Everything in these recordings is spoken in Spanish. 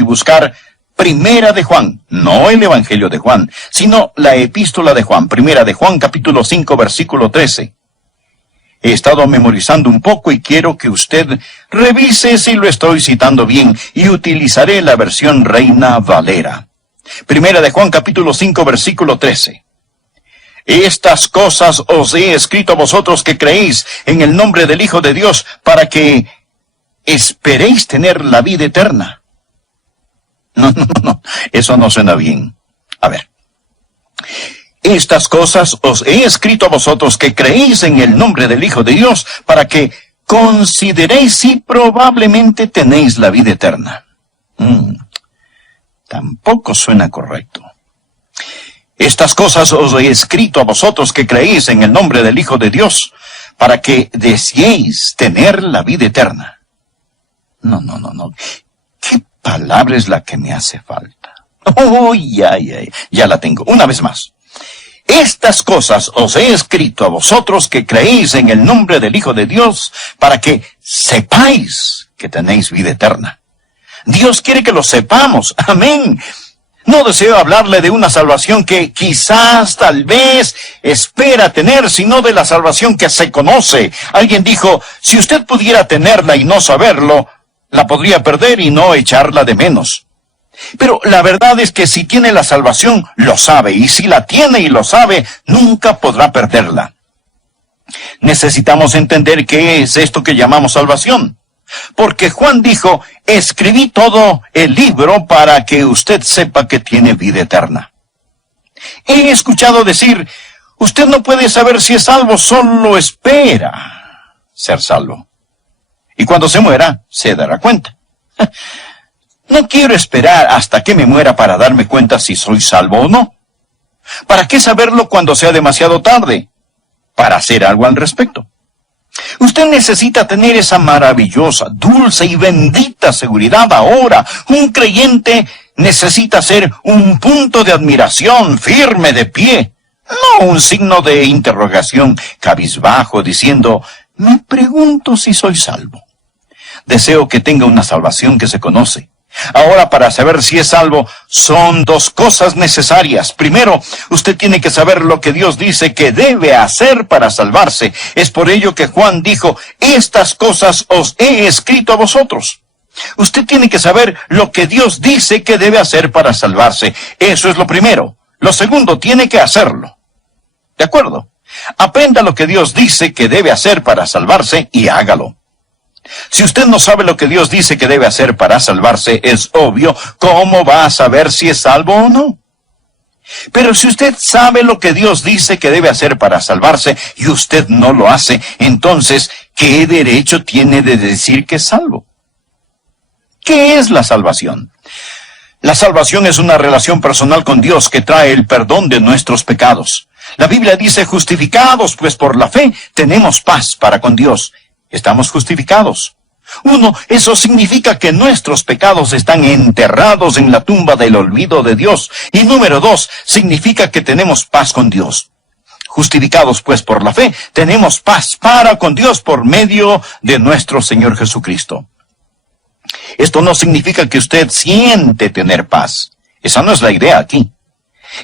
y buscar Primera de Juan, no el Evangelio de Juan, sino la Epístola de Juan, Primera de Juan, capítulo 5, versículo 13. He estado memorizando un poco y quiero que usted revise si lo estoy citando bien, y utilizaré la versión Reina Valera. Primera de Juan, capítulo 5, versículo 13. Estas cosas os he escrito a vosotros que creéis en el nombre del Hijo de Dios, para que esperéis tener la vida eterna. No, eso no suena bien. A ver. Estas cosas os he escrito a vosotros que creéis en el nombre del Hijo de Dios, para que consideréis si probablemente tenéis la vida eterna. Tampoco suena correcto. Estas cosas os he escrito a vosotros que creéis en el nombre del Hijo de Dios, para que deseéis tener la vida eterna. No. ¿Qué palabra es la que me hace falta? Ya la tengo. Una vez más. Estas cosas os he escrito a vosotros que creéis en el nombre del Hijo de Dios, para que sepáis que tenéis vida eterna. Dios quiere que lo sepamos. Amén. No deseo hablarle de una salvación que quizás, tal vez, espera tener, sino de la salvación que se conoce. Alguien dijo, si usted pudiera tenerla y no saberlo, la podría perder y no echarla de menos. Pero la verdad es que si tiene la salvación, lo sabe, y si la tiene y lo sabe, nunca podrá perderla. Necesitamos entender qué es esto que llamamos salvación. Porque Juan dijo, escribí todo el libro para que usted sepa que tiene vida eterna. He escuchado decir, usted no puede saber si es salvo, solo espera ser salvo. Y cuando se muera, se dará cuenta. No quiero esperar hasta que me muera para darme cuenta si soy salvo o no. ¿Para qué saberlo cuando sea demasiado tarde? Para hacer algo al respecto. Usted necesita tener esa maravillosa, dulce y bendita seguridad ahora. Un creyente necesita ser un punto de admiración firme de pie, no un signo de interrogación cabizbajo diciendo, me pregunto si soy salvo. Deseo que tenga una salvación que se conoce. Ahora, para saber si es salvo, son dos cosas necesarias. Primero, usted tiene que saber lo que Dios dice que debe hacer para salvarse. Es por ello que Juan dijo, estas cosas os he escrito a vosotros. Usted tiene que saber lo que Dios dice que debe hacer para salvarse. Eso es lo primero. Lo segundo, tiene que hacerlo. ¿De acuerdo? Aprenda lo que Dios dice que debe hacer para salvarse y hágalo. Si usted no sabe lo que Dios dice que debe hacer para salvarse, es obvio, ¿cómo va a saber si es salvo o no? Pero si usted sabe lo que Dios dice que debe hacer para salvarse y usted no lo hace, entonces, ¿qué derecho tiene de decir que es salvo? ¿Qué es la salvación? La salvación es una relación personal con Dios que trae el perdón de nuestros pecados. La Biblia dice, justificados, pues por la fe tenemos paz para con Dios. Estamos justificados. 1, eso significa que nuestros pecados están enterrados en la tumba del olvido de Dios. Y número 2, significa que tenemos paz con Dios. Justificados pues por la fe, tenemos paz para con Dios por medio de nuestro Señor Jesucristo. Esto no significa que usted siente tener paz. Esa no es la idea aquí.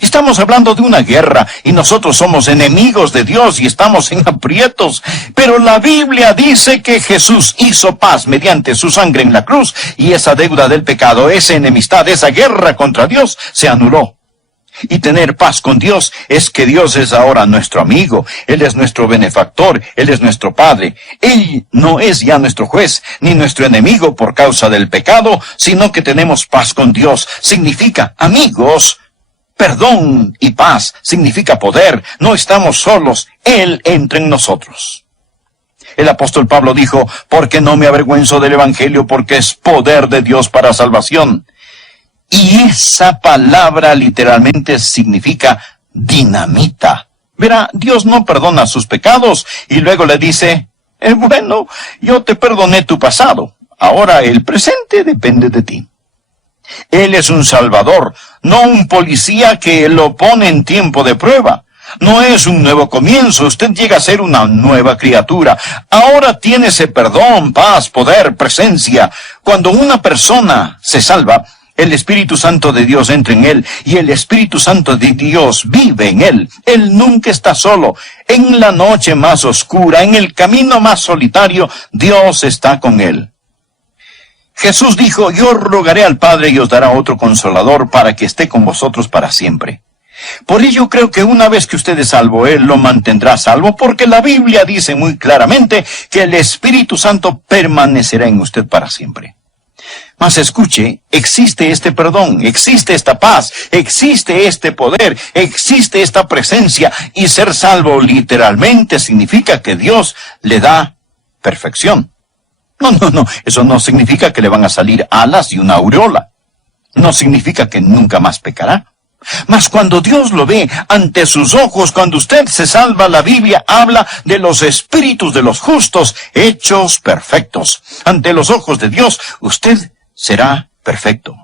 Estamos hablando de una guerra y nosotros somos enemigos de Dios y estamos en aprietos. Pero la Biblia dice que Jesús hizo paz mediante su sangre en la cruz y esa deuda del pecado, esa enemistad, esa guerra contra Dios se anuló. Y tener paz con Dios es que Dios es ahora nuestro amigo, Él es nuestro benefactor, Él es nuestro Padre. Él no es ya nuestro juez ni nuestro enemigo por causa del pecado, sino que tenemos paz con Dios. Significa amigos. Perdón y paz significa poder. No estamos solos. Él entra en nosotros. El apóstol Pablo dijo, porque no me avergüenzo del Evangelio, porque es poder de Dios para salvación. Y esa palabra literalmente significa dinamita. Verá, Dios no perdona sus pecados y luego le dice, bueno, yo te perdoné tu pasado. Ahora el presente depende de ti. Él es un salvador, no un policía que lo pone en tiempo de prueba. No es un nuevo comienzo, usted llega a ser una nueva criatura. Ahora tiene ese perdón, paz, poder, presencia. Cuando una persona se salva, el Espíritu Santo de Dios entra en él y el Espíritu Santo de Dios vive en él, él nunca está solo. En la noche más oscura, en el camino más solitario, Dios está con él. Jesús dijo, yo rogaré al Padre y os dará otro consolador para que esté con vosotros para siempre. Por ello creo que una vez que usted es salvo, Él lo mantendrá salvo, porque la Biblia dice muy claramente que el Espíritu Santo permanecerá en usted para siempre. Mas escuche, existe este perdón, existe esta paz, existe este poder, existe esta presencia, y ser salvo literalmente significa que Dios le da perfección. No, eso no significa que le van a salir alas y una aureola. No significa que nunca más pecará. Mas cuando Dios lo ve ante sus ojos, cuando usted se salva, la Biblia habla de los espíritus de los justos hechos perfectos. Ante los ojos de Dios, usted será perfecto.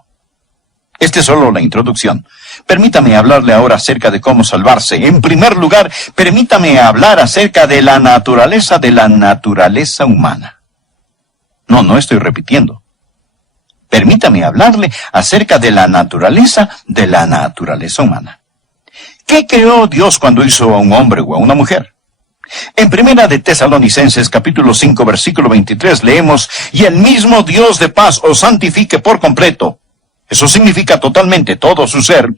Esta es solo la introducción. Permítame hablarle ahora acerca de cómo salvarse. En primer lugar, permítame hablar acerca de la naturaleza humana. No estoy repitiendo. Permítame hablarle acerca de la naturaleza humana. ¿Qué creó Dios cuando hizo a un hombre o a una mujer? En Primera de Tesalonicenses, capítulo 5, versículo 23, leemos, y el mismo Dios de paz os santifique por completo. Eso significa totalmente todo su ser.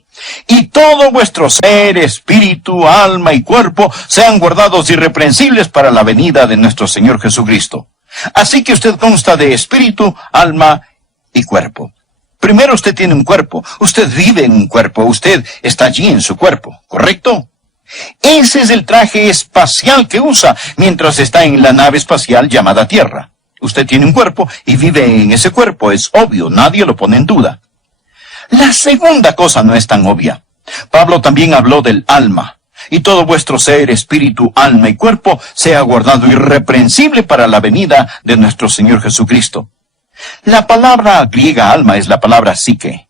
Y todo vuestro ser, espíritu, alma y cuerpo sean guardados irreprensibles para la venida de nuestro Señor Jesucristo. Así que usted consta de espíritu, alma y cuerpo. Primero usted tiene un cuerpo, usted vive en un cuerpo, usted está allí en su cuerpo, ¿correcto? Ese es el traje espacial que usa mientras está en la nave espacial llamada Tierra. Usted tiene un cuerpo y vive en ese cuerpo, es obvio, nadie lo pone en duda. La segunda cosa no es tan obvia. Pablo también habló del alma. Y todo vuestro ser, espíritu, alma y cuerpo sea guardado irreprensible para la venida de nuestro Señor Jesucristo. La palabra griega alma es la palabra psique.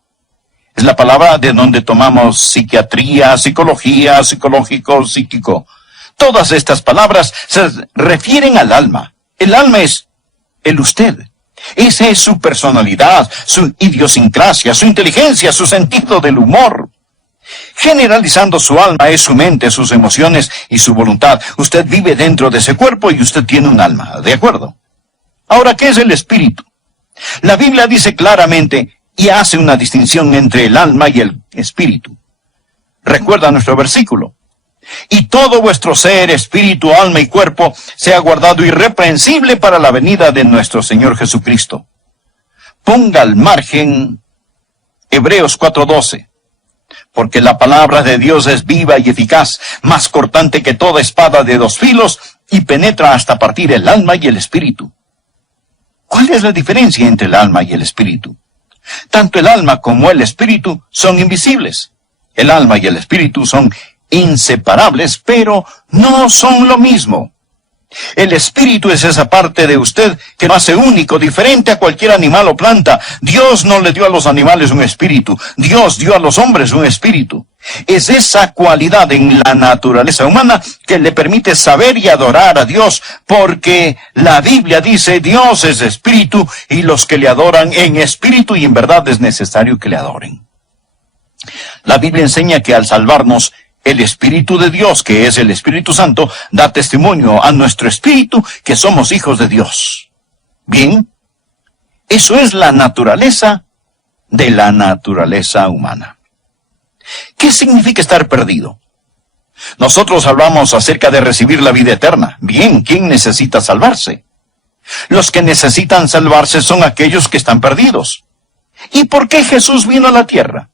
Es la palabra de donde tomamos psiquiatría, psicología, psicológico, psíquico. Todas estas palabras se refieren al alma. El alma es el usted. Esa es su personalidad, su idiosincrasia, su inteligencia, su sentido del humor. Generalizando, su alma es su mente, sus emociones y su voluntad. Usted vive dentro de ese cuerpo y usted tiene un alma, ¿de acuerdo? Ahora, ¿qué es el espíritu? La Biblia dice claramente y hace una distinción entre el alma y el espíritu. Recuerda nuestro versículo. Y todo vuestro ser, espíritu, alma y cuerpo sea guardado irreprensible para la venida de nuestro Señor Jesucristo. Ponga al margen Hebreos 4:12. Porque la palabra de Dios es viva y eficaz, más cortante que toda espada de dos filos, y penetra hasta partir el alma y el espíritu. ¿Cuál es la diferencia entre el alma y el espíritu? Tanto el alma como el espíritu son invisibles. El alma y el espíritu son inseparables, pero no son lo mismo. El espíritu es esa parte de usted que lo hace único, diferente a cualquier animal o planta. Dios no le dio a los animales un espíritu. Dios dio a los hombres un espíritu. Es esa cualidad en la naturaleza humana que le permite saber y adorar a Dios, porque la Biblia dice, Dios es espíritu, y los que le adoran en espíritu y en verdad es necesario que le adoren. La Biblia enseña que al salvarnos, el Espíritu de Dios, que es el Espíritu Santo, da testimonio a nuestro espíritu que somos hijos de Dios. Bien, eso es la naturaleza de la naturaleza humana. ¿Qué significa estar perdido? Nosotros hablamos acerca de recibir la vida eterna. Bien, ¿quién necesita salvarse? Los que necesitan salvarse son aquellos que están perdidos. ¿Y por qué Jesús vino a la tierra?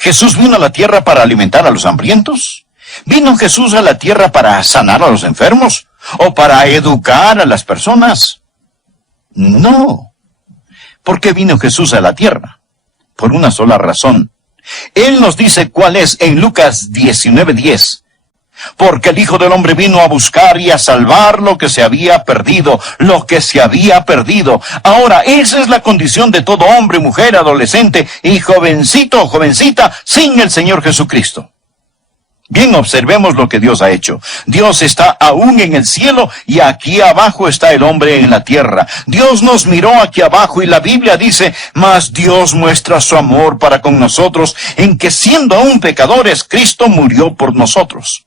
¿Jesús vino a la tierra para alimentar a los hambrientos? ¿Vino Jesús a la tierra para sanar a los enfermos? ¿O para educar a las personas? No. ¿Por qué vino Jesús a la tierra? Por una sola razón. Él nos dice cuál es en Lucas 19:10. Porque el Hijo del Hombre vino a buscar y a salvar lo que se había perdido, lo que se había perdido. Ahora, esa es la condición de todo hombre, mujer, adolescente y jovencito o jovencita sin el Señor Jesucristo. Bien, observemos lo que Dios ha hecho. Dios está aún en el cielo y aquí abajo está el hombre en la tierra. Dios nos miró aquí abajo y la Biblia dice, mas Dios muestra su amor para con nosotros en que siendo aún pecadores, Cristo murió por nosotros.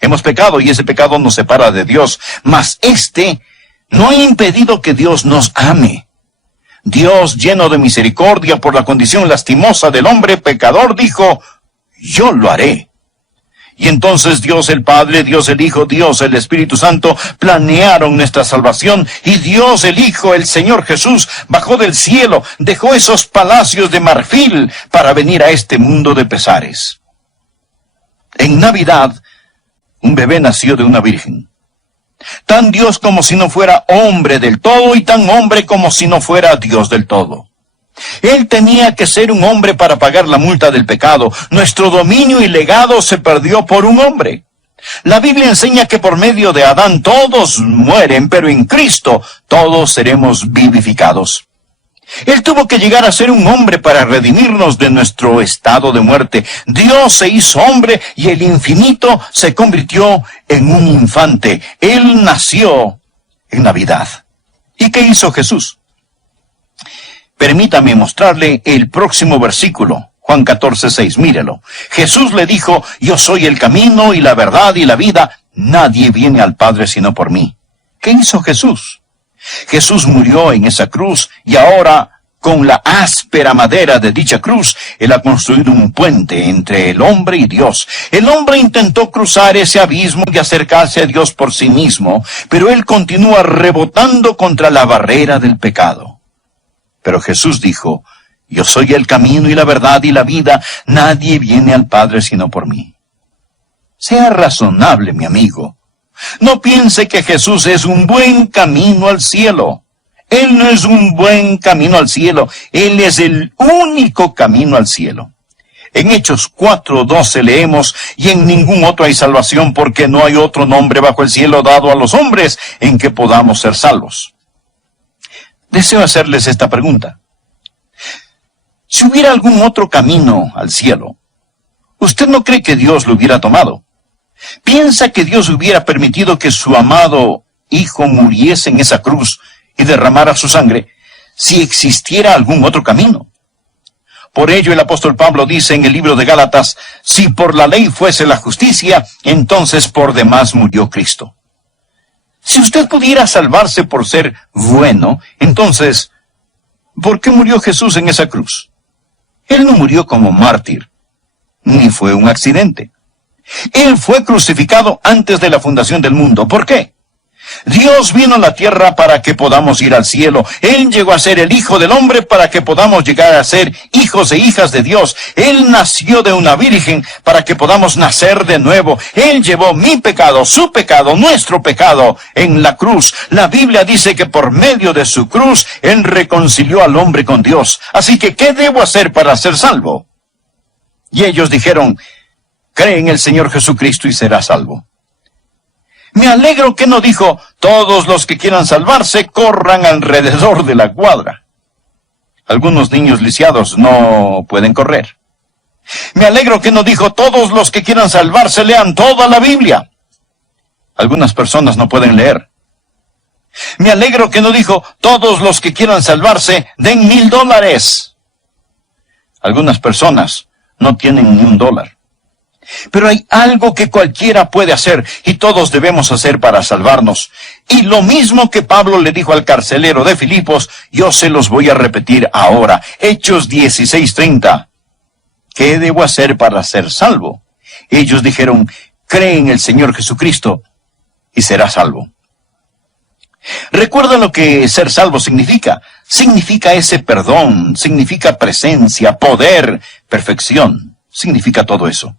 Hemos pecado y ese pecado nos separa de Dios, mas este no ha impedido que Dios nos ame. Dios, lleno de misericordia por la condición lastimosa del hombre pecador, dijo, yo lo haré. Y entonces Dios el Padre, Dios el Hijo, Dios el Espíritu Santo planearon nuestra salvación y Dios el Hijo, el Señor Jesús, bajó del cielo, dejó esos palacios de marfil para venir a este mundo de pesares. En Navidad, un bebé nació de una virgen. Tan Dios como si no fuera hombre del todo y tan hombre como si no fuera Dios del todo. Él tenía que ser un hombre para pagar la multa del pecado. Nuestro dominio y legado se perdió por un hombre. La Biblia enseña que por medio de Adán todos mueren, pero en Cristo todos seremos vivificados. Él tuvo que llegar a ser un hombre para redimirnos de nuestro estado de muerte. Dios se hizo hombre y el infinito se convirtió en un infante. Él nació en Navidad. ¿Y qué hizo Jesús? Permítame mostrarle el próximo versículo, Juan 14:6, mírelo. Jesús le dijo, yo soy el camino y la verdad y la vida, nadie viene al Padre sino por mí. ¿Qué hizo Jesús? Jesús murió en esa cruz y ahora, con la áspera madera de dicha cruz, Él ha construido un puente entre el hombre y Dios. El hombre intentó cruzar ese abismo y acercarse a Dios por sí mismo, pero Él continúa rebotando contra la barrera del pecado. Pero Jesús dijo, yo soy el camino y la verdad y la vida, nadie viene al Padre sino por mí. Sea razonable, mi amigo. No piense que Jesús es un buen camino al cielo. Él no es un buen camino al cielo, Él es el único camino al cielo. En Hechos 4:12 leemos, y en ningún otro hay salvación, porque no hay otro nombre bajo el cielo dado a los hombres en que podamos ser salvos. Deseo hacerles esta pregunta. Si hubiera algún otro camino al cielo, ¿usted no cree que Dios lo hubiera tomado? ¿Piensa que Dios hubiera permitido que su amado Hijo muriese en esa cruz y derramara su sangre si existiera algún otro camino? Por ello el apóstol Pablo dice en el libro de Gálatas, si por la ley fuese la justicia, entonces por demás murió Cristo. Si usted pudiera salvarse por ser bueno, entonces, ¿por qué murió Jesús en esa cruz? Él no murió como mártir, ni fue un accidente. Él fue crucificado antes de la fundación del mundo. ¿Por qué? Dios vino a la tierra para que podamos ir al cielo. Él llegó a ser el Hijo del Hombre para que podamos llegar a ser hijos e hijas de Dios. Él nació de una virgen para que podamos nacer de nuevo. Él llevó mi pecado, su pecado, nuestro pecado en la cruz. La Biblia dice que por medio de su cruz, Él reconcilió al hombre con Dios. Así que, ¿qué debo hacer para ser salvo? Y ellos dijeron, cree en el Señor Jesucristo y serás salvo. Me alegro que no dijo, todos los que quieran salvarse corran alrededor de la cuadra. Algunos niños lisiados no pueden correr. Me alegro que no dijo, todos los que quieran salvarse lean toda la Biblia. Algunas personas no pueden leer. Me alegro que no dijo, todos los que quieran salvarse den $1,000. Algunas personas no tienen ni $1. Pero hay algo que cualquiera puede hacer y todos debemos hacer para salvarnos. Y lo mismo que Pablo le dijo al carcelero de Filipos, yo se los voy a repetir ahora. Hechos 16:30. ¿Qué debo hacer para ser salvo? Ellos dijeron, cree en el Señor Jesucristo y serás salvo. ¿Recuerdan lo que ser salvo significa? Significa ese perdón, significa presencia, poder, perfección. Significa todo eso.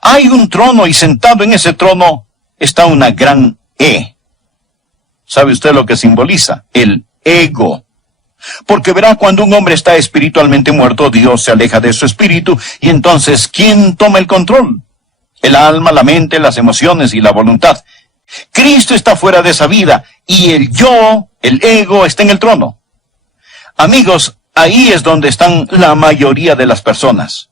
Hay un trono y sentado en ese trono está una gran E. ¿Sabe usted lo que simboliza? El ego. Porque verá, cuando un hombre está espiritualmente muerto, Dios se aleja de su espíritu y entonces, ¿quién toma el control? El alma, la mente, las emociones y la voluntad. Cristo está fuera de esa vida y el yo, el ego, está en el trono. Amigos, ahí es donde están la mayoría de las personas.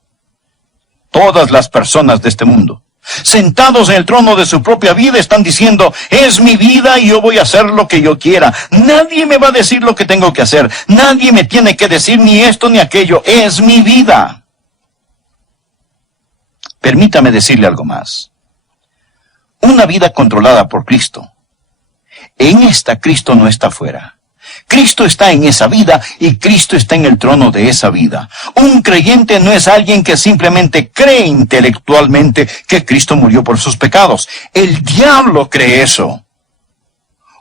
Todas las personas de este mundo, sentados en el trono de su propia vida, están diciendo, es mi vida y yo voy a hacer lo que yo quiera. Nadie me va a decir lo que tengo que hacer. Nadie me tiene que decir ni esto ni aquello. Es mi vida. Permítame decirle algo más. Una vida controlada por Cristo. En esta Cristo no está fuera. Cristo está en esa vida y Cristo está en el trono de esa vida. Un creyente no es alguien que simplemente cree intelectualmente que Cristo murió por sus pecados. El diablo cree eso.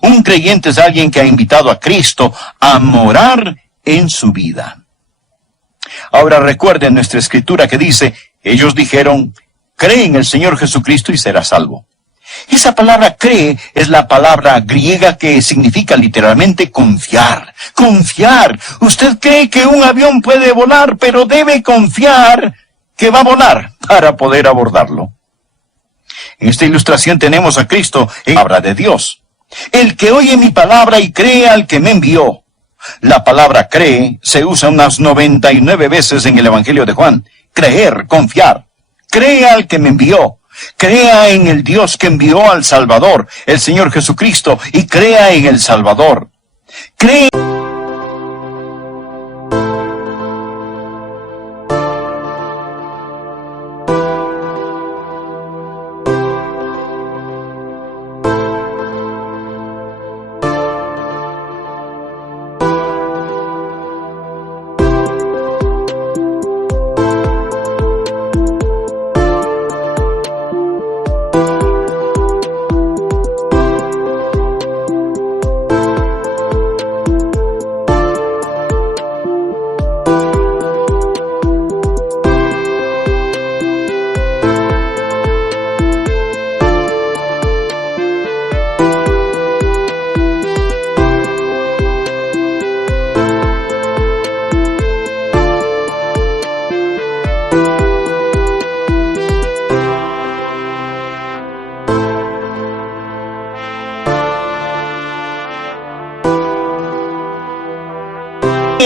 Un creyente es alguien que ha invitado a Cristo a morar en su vida. Ahora recuerden nuestra escritura que dice, ellos dijeron, cree en el Señor Jesucristo y serás salvo. Esa palabra cree es la palabra griega que significa literalmente confiar. Confiar. Usted cree que un avión puede volar, pero debe confiar que va a volar para poder abordarlo. En esta ilustración tenemos a Cristo en la palabra de Dios. El que oye mi palabra y cree al que me envió. La palabra cree se usa unas 99 veces en el Evangelio de Juan. Creer, confiar. Cree al que me envió. Crea en el Dios que envió al Salvador, el Señor Jesucristo, y crea en el Salvador. Cree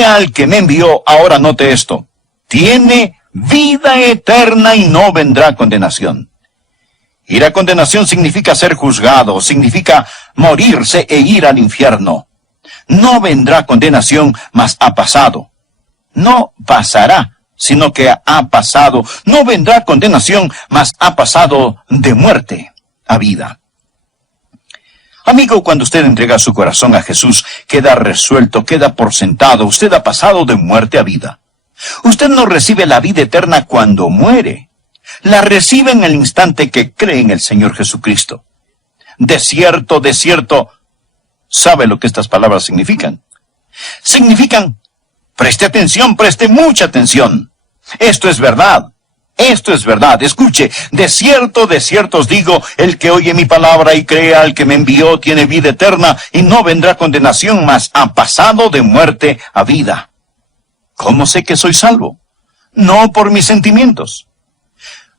al que me envió. Ahora note esto. Tiene vida eterna y no vendrá condenación. Ir a condenación significa ser juzgado, significa morirse e ir al infierno. No vendrá condenación, mas ha pasado. No pasará, sino que ha pasado. No vendrá condenación, mas ha pasado de muerte a vida. Amigo, cuando usted entrega su corazón a Jesús, queda resuelto, queda por sentado. Usted ha pasado de muerte a vida. Usted no recibe la vida eterna cuando muere. La recibe en el instante que cree en el Señor Jesucristo. De cierto, ¿sabe lo que estas palabras significan? Significan, preste atención, preste mucha atención. Esto es verdad. Esto es verdad. Escuche, de cierto os digo, el que oye mi palabra y cree al que me envió tiene vida eterna y no vendrá condenación, mas ha pasado de muerte a vida. ¿Cómo sé que soy salvo? No por mis sentimientos.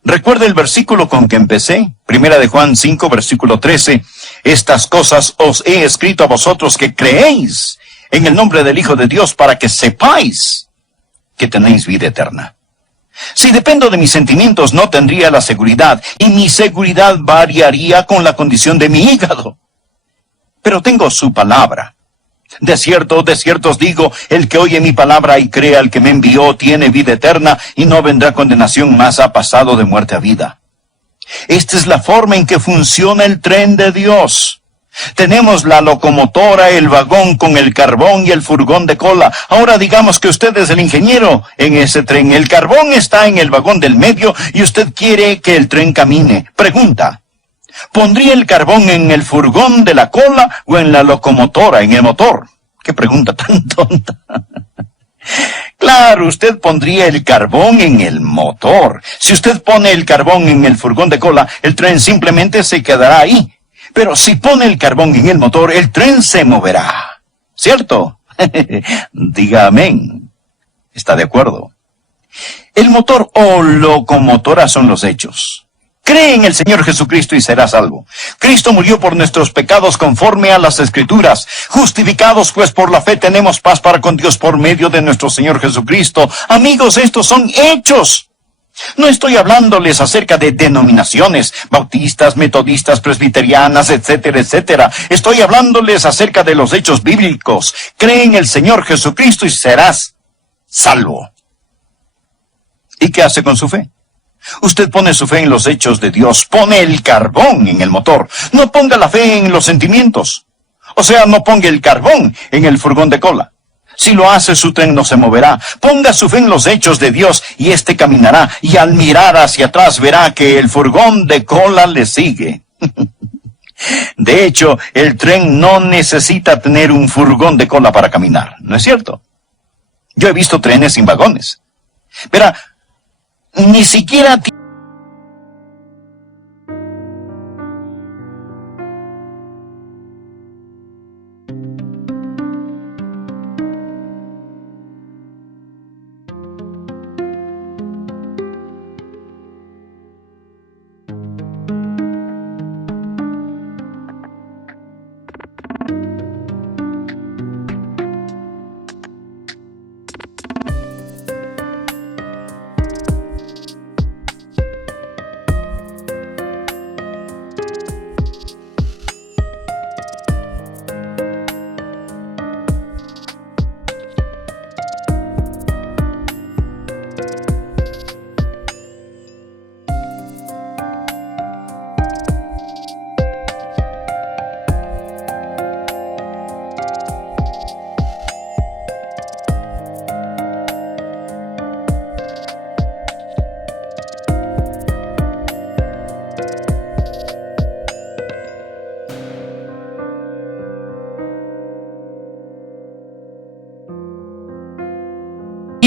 Recuerda el versículo con que empecé, 1 de Juan 5, versículo 13. Estas cosas os he escrito a vosotros que creéis en el nombre del Hijo de Dios para que sepáis que tenéis vida eterna. Si dependo de mis sentimientos, no tendría la seguridad, y mi seguridad variaría con la condición de mi hígado. Pero tengo su palabra. De cierto os digo, el que oye mi palabra y cree al que me envió tiene vida eterna, y no vendrá condenación, mas ha pasado de muerte a vida. Esta es la forma en que funciona el tren de Dios. Tenemos la locomotora, el vagón con el carbón y el furgón de cola. Ahora digamos que usted es el ingeniero en ese tren. El carbón está en el vagón del medio y usted quiere que el tren camine. Pregunta, ¿pondría el carbón en el furgón de la cola o en la locomotora, en el motor? ¡Qué pregunta tan tonta! Claro, usted pondría el carbón en el motor. Si usted pone el carbón en el furgón de cola, el tren simplemente se quedará ahí. Pero si pone el carbón en el motor, el tren se moverá. ¿Cierto? Diga amén. ¿Está de acuerdo? El motor o locomotora son los hechos. Cree en el Señor Jesucristo y será salvo. Cristo murió por nuestros pecados conforme a las Escrituras. Justificados pues por la fe tenemos paz para con Dios por medio de nuestro Señor Jesucristo. Amigos, estos son hechos. No estoy hablándoles acerca de denominaciones, bautistas, metodistas, presbiterianas, etcétera, etcétera. Estoy hablándoles acerca de los hechos bíblicos. Cree en el Señor Jesucristo y serás salvo. ¿Y qué hace con su fe? Usted pone su fe en los hechos de Dios, pone el carbón en el motor. No ponga la fe en los sentimientos. O sea, no ponga el carbón en el furgón de cola. Si lo hace, su tren no se moverá. Ponga su fe en los hechos de Dios y éste caminará, y al mirar hacia atrás verá que el furgón de cola le sigue. De hecho, el tren no necesita tener un furgón de cola para caminar, ¿no es cierto? Yo he visto trenes sin vagones. Verá, ni siquiera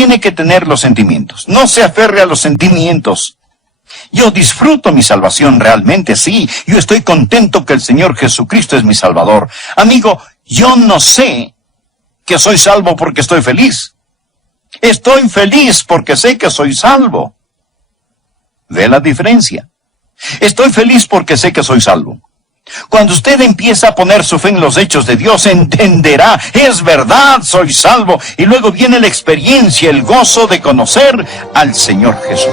tiene que tener los sentimientos. No se aferre a los sentimientos. Yo disfruto mi salvación realmente, sí. Yo estoy contento que el Señor Jesucristo es mi Salvador. Amigo, yo no sé que soy salvo porque estoy feliz. Estoy feliz porque sé que soy salvo. ¿Ve la diferencia? Estoy feliz porque sé que soy salvo. Cuando usted empieza a poner su fe en los hechos de Dios, entenderá, es verdad, soy salvo. Y luego viene la experiencia, el gozo de conocer al Señor Jesús.